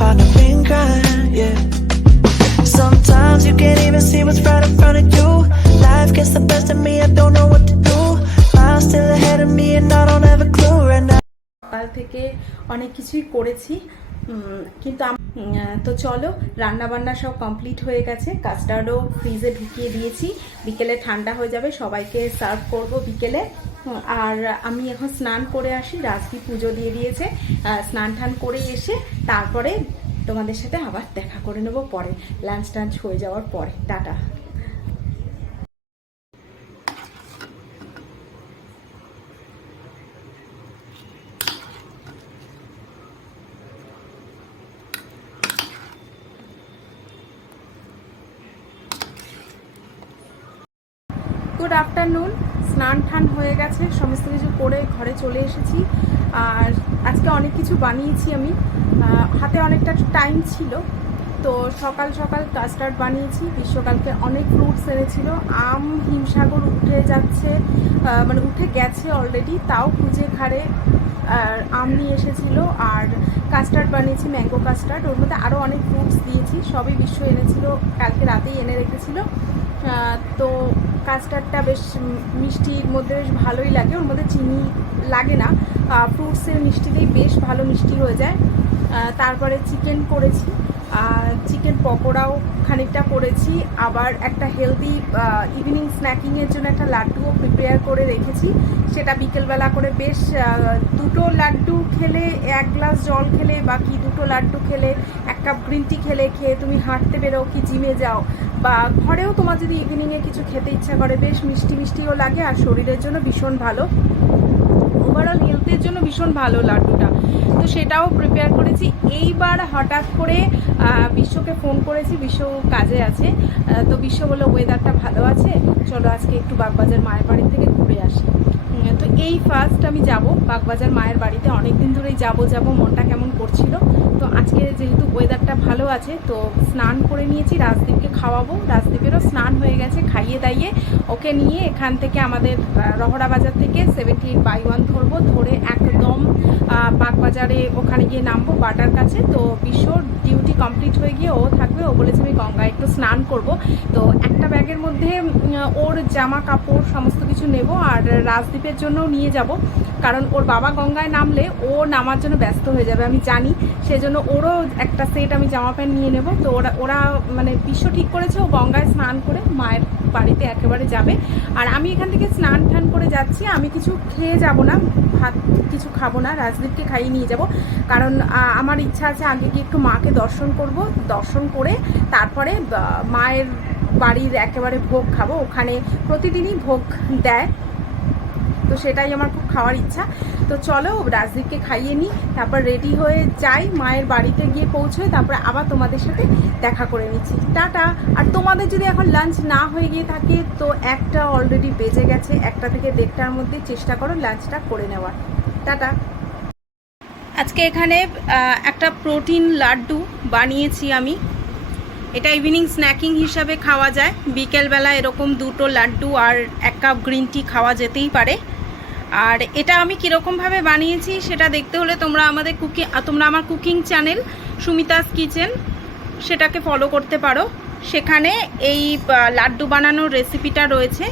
partner in crime, yeah. Sometimes you can't even see what's right in front of you. Life gets the best of me, I don't know what to do. Miles still ahead of me, and I don't have a clue right now. সকাল থেকে অনেক কিছুই করেছি কিন্তু তো চলো রান্না বান্না সব কমপ্লিট হয়ে গেছে কাস্টার্ডও ফ্রিজে ঢুকিয়ে দিয়েছি বিকেলে ঠান্ডা হয়ে যাবে সবাইকে সার্ভ করব বিকেলে আর আমি এখন স্নান করে আসি রাজদি পুজো দিয়ে দিয়েছে। স্নান টান করে এসে তারপরে তোমাদের সাথে আবার দেখা করে নেব পরে। লাঞ্চ টাঞ্চ হয়ে যাওয়ার পরে। টাটা। গুড আফটারনুন স্নান টান হয়ে গেছে, সমস্ত কিছু করে ঘরে চলে এসেছি। আর আজকে অনেক কিছু বানিয়েছি আমি। হাতে অনেকটা টাইম ছিল। তো সকাল সকাল কাস্টার্ড বানিয়েছি, গ্রীষ্মকালকে অনেক ফ্রুটস এনেছিল। আম, হিমসাগর উঠে যাচ্ছে মানে উঠে গেছে অলরেডি তাও খুঁজে খাড়ে আর আম নিয়ে এসেছিল। আর কাস্টার্ড বানিয়েছি ম্যাঙ্গো কাস্টার্ড ওর মধ্যে আরও অনেক ফ্রুটস দিয়েছি, সবই বিশ্ব এনেছিল, কালকে রাতেই এনে রেখেছিল। তো কাস্টার্ডটা বেশ মিষ্টির মধ্যে বেশ ভালোই লাগে। ওর মধ্যে চিনি লাগে না। ফ্রুটসের মিষ্টিতেই বেশ ভালো মিষ্টি হয়ে যায়। তারপরে চিকেন করেছি। চিকেন পকোড়াও খানিকটা করেছি। আবার একটা হেলদি ইভিনিং স্ন্যাকিংয়ের জন্য একটা লাড্ডুও প্রিপেয়ার করে রেখেছি। সেটা বিকেলবেলা করে বেশ দুটো লাড্ডু খেলে, এক গ্লাস জল খেলে বা কি দুটো লাড্ডু খেলে, এক কাপ গ্রিন টি খেলে, খেয়ে তুমি হাঁটতে বেরো কি জিমে যাও। বা ঘরেও তোমার যদি ইভিনিংয়ে কিছু খেতে ইচ্ছা করে, বেশ মিষ্টি মিষ্টিও লাগে আর শরীরের জন্য ভীষণ ভালো। ওভারঅল হেলথের জন্য ভীষণ ভালো লাড্ডুটা। তো সেটাও প্রিপেয়ার করেছি। এইবার হঠাৎ করে বিশ্বকে ফোন করেছি। বিশ্ব কাজে আছে। তো বিশ্ব বলল ওয়েদারটা ভালো আছে। চলো আজকে একটু বাগবাজার মায়ের বাড়ির থেকে ঘুরে আসি। তো এই ফার্স্ট আমি যাব বাগবাজার মায়ের বাড়িতে। অনেক দিন ধরেই যাব যাব, মনটা কেমন করছিল। তো আজকে যেহেতু ওয়েদারটা ভালো আছে, তো স্নান করে নিয়েছি, রাজদীপকে খাওয়াবো। রাজদীপেরও স্নান হয়ে গেছে, খাইয়ে দাইয়ে ওকে নিয়ে এখান থেকে আমাদের রহড়া বাজার থেকে সেভেন্টি এইট বাই ওয়ান ধরবো। ধরে একদম বাগবাজারে ওখানে গিয়ে নামবো বাটার কাছে। তো ডিউটি কমপ্লিট হয়ে গিয়ে ও থাকবে। ও বলেছে, আমি গঙ্গায় একটু স্নান করব। তো একটা ব্যাগের মধ্যে ওর জামা, কাপড় সমস্ত কিছু নেব আর রাজদ্বীপের জন্যও নিয়ে যাব। কারণ ওর বাবা গঙ্গায় নামলে ও নামার জন্য ব্যস্ত হয়ে যাবে, আমি জানি। সেজন্য ওরও একটা সেট আমি জামা প্যান্ট নিয়ে নেব। তো ওরা ওরা মানে বিশ্ব ঠিক করেছে ও গঙ্গায় স্নান করে মায়ের বাড়িতে একেবারে যাবে। আর আমি এখান থেকে স্নান টান করে যাচ্ছি। আমি কিছু খেয়ে যাব না, ভাত কিছু খাব না, রাজদীপকে খাইয়ে নিয়ে যাব। কারণ আমার ইচ্ছা আছে আগে গিয়ে একটু মাকে দর্শন করব, দর্শন করে তারপরে মায়ের বাড়ির একেবারে ভোগ খাব। ওখানে প্রতিদিনই ভোগ দেয়। তো সেটাই আমার খুব খাওয়ার ইচ্ছা। তো চলো, রাজদীপকে খাইয়ে নিই, তারপর রেডি হয়ে যাই, মায়ের বাড়িতে গিয়ে পৌঁছোই, তারপরে আবার তোমাদের সাথে দেখা করে নিচ্ছি। টাটা। আর তোমাদের যদি এখন লাঞ্চ না হয়ে গিয়ে থাকে, তো একটা অলরেডি বেজে গেছে, একটা থেকে দেড়টার মধ্যে চেষ্টা করো লাঞ্চটা করে নেওয়ার। টাটা। আজকে এখানে একটা প্রোটিন লাড্ডু বানিয়েছি আমি। এটা ইভিনিং স্ন্যাকিং হিসাবে খাওয়া যায়। বিকেলবেলা এরকম দুটো লাড্ডু আর এক কাপ গ্রিন টি খাওয়া যেতেই পারে। আর এটা আমি কীরকমভাবে বানিয়েছি সেটা দেখতে হলে তোমরা আমাদের কুকিং তোমরা আমার কুকিং চ্যানেল সুমিতাস কিচেন সেটাকে ফলো করতে পারো। সেখানে এই লাড্ডু বানানোর রেসিপিটা রয়েছে।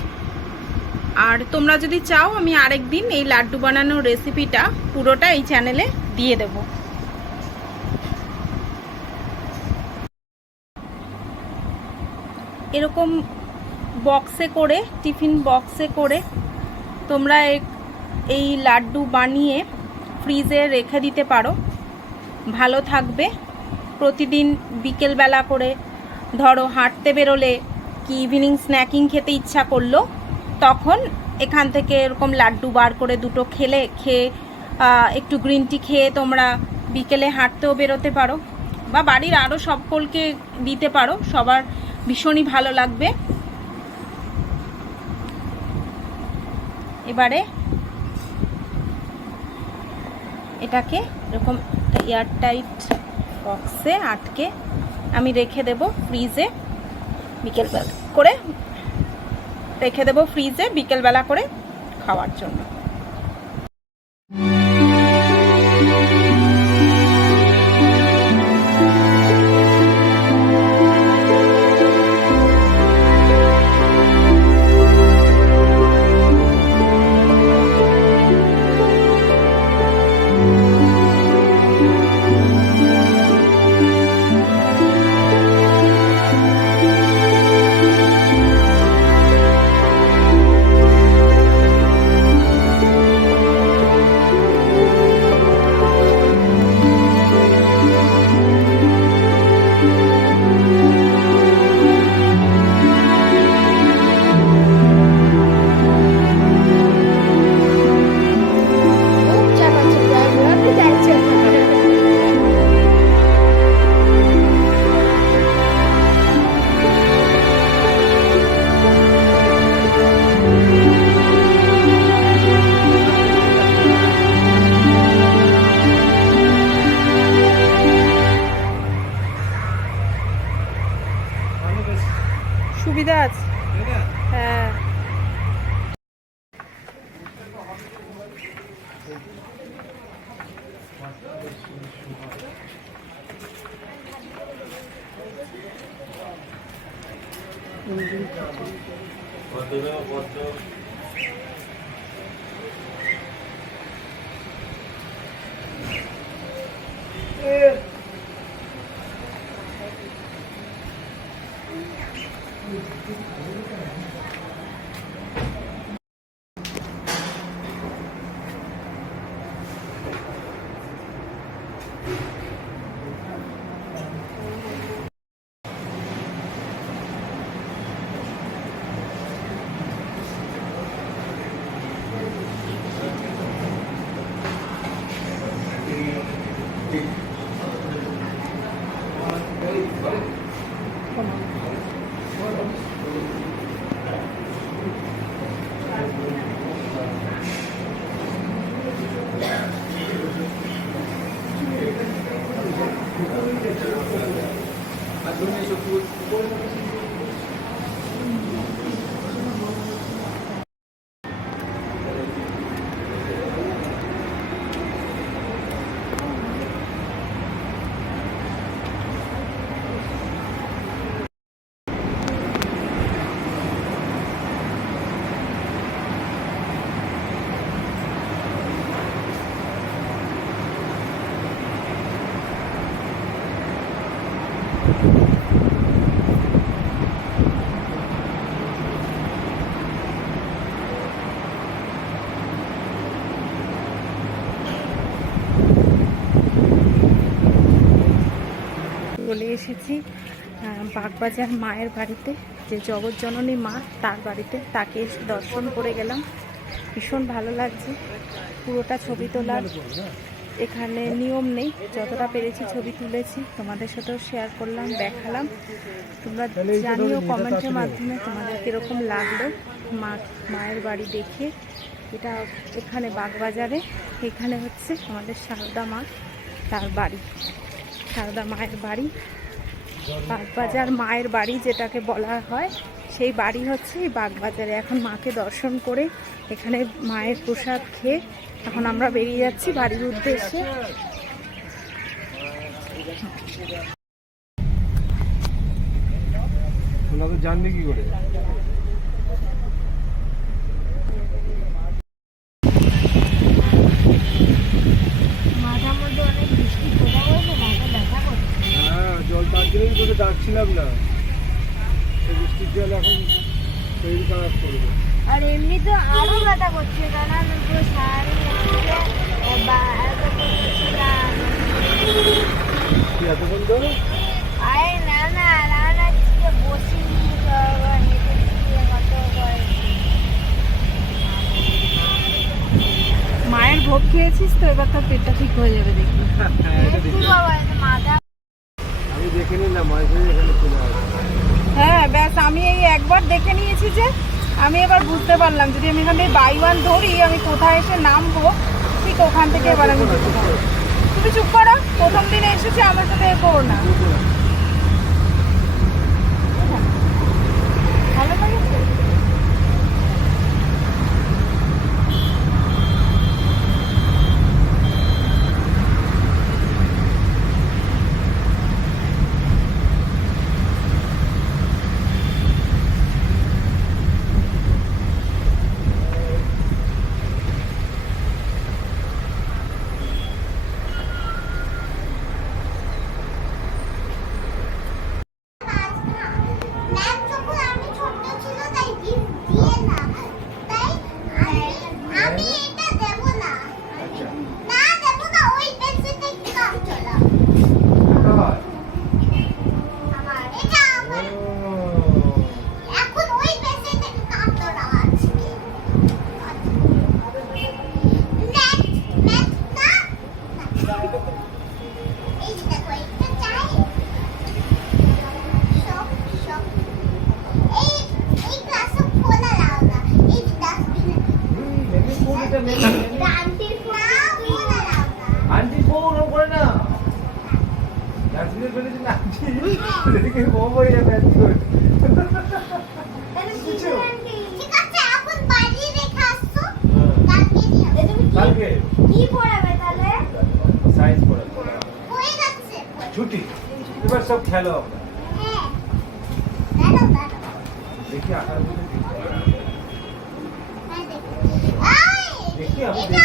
আর তোমরা যদি চাও, আমি আরেক দিন এই লাড্ডু বানানোর রেসিপিটা পুরোটা এই চ্যানেলে দিয়ে দেবো। এরকম বক্সে করে টিফিন বক্সে করে তোমরা এই লাড্ডু বানিয়ে ফ্রিজে রেখে দিতে পারো। ভালো থাকবে। প্রতিদিন বিকেলবেলা করে ধরো হাঁটতে বেরোলে কি ইভিনিং স্ন্যাকিং খেতে ইচ্ছা করল, তখন এখান থেকে এরকম লাড্ডু বার করে দুটো খেলে, খেয়ে একটু গ্রিন টি খেয়ে তোমরা বিকেলে হাঁটতেও বেরোতে পারো বা বাড়ির আরও সকলকে দিতে পারো। সবার ভীষণই ভালো লাগবে। এবারে এটাকে এরকম এয়ার টাইট বক্সে আটকে আমি রেখে দেব ফ্রিজে বিকেলবেলা করে, রেখে দেব ফ্রিজে বিকেলবেলা করে খাওয়ার জন্য। কত কত চলে এসেছি বাগবাজার মায়ের বাড়িতে, যে জগৎজননী মা তার বাড়িতে, তাকে এসে দর্শন করে গেলাম। ভীষণ ভালো লাগছে। পুরোটা ছবি তোলার এখানে নিয়ম নেই। যতটা পেরেছি ছবি তুলেছি, তোমাদের সাথেও শেয়ার করলাম, দেখালাম। তোমরা জানিও কমেন্টের মাধ্যমে তোমাদের কীরকম লাগল মা, মায়ের বাড়ি দেখে। এটা এখানে বাগবাজারে, এখানে হচ্ছে আমাদের সারদা মা, তার বাড়ি সারদা মায়ের বাড়ি। বাগবাজার মায়ের বাড়ি যেটাকে বলা হয়, সেই বাড়ি হচ্ছে এই বাগবাজারে। এখন মাকে দর্শন করে এখানে মায়ের প্রসাদ খেয়ে এখন আমরা বেরিয়ে যাচ্ছি বাড়ির উদ্দেশ্যে। জানবে কি করে? ভোগ খেয়েছিস তো? এবার তোর পেটটা ঠিক হয়ে যাবে দেখবি। হ্যাঁ ব্যাস আমি এই একবার দেখে নিয়েছি যে আমি এবার বুঝতে পারলাম। যদি আমি এখান থেকে বাই ওয়ান ধরি আমি কোথায় এসে নামবো? ঠিক ওখান থেকে এবার আমি যেতে পারব তুমি চুপ করো প্রথম দিনে এসেছি আমার সাথে করো না। খেলো। দেখি আকার দেখি। আমি দেখি। আমি না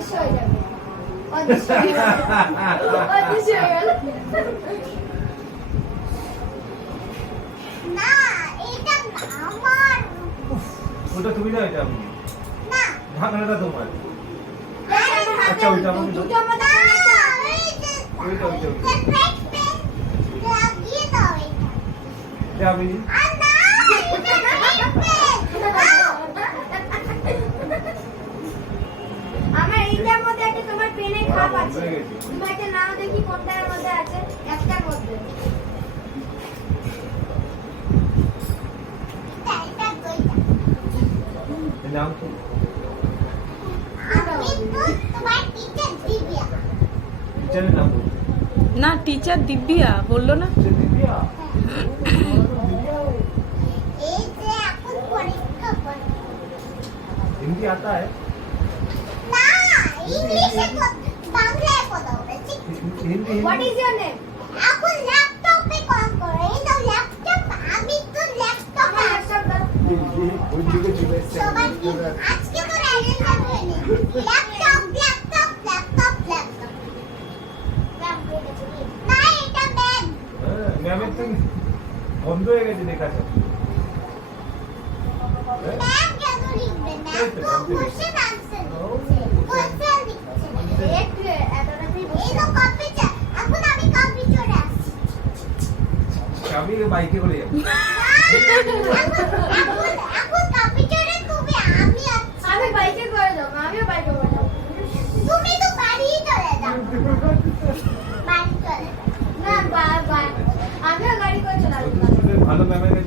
অদৃশ্য হয়ে যাবে অদৃশ্য ওটা তুমি না এটা ঢাকনাটা তোমার। আচ্ছা ওইটা আমাকে দাও। আমি পেনে খাপ আছে। নাও দেখি কোনটার মধ্যে আছে একটার মধ্যে। না টিচার দিব্যা বলল না? হিন্দি आता বন্ধ হ্যাঁ, হয়ে গেছে দেখা Hallo, Mama.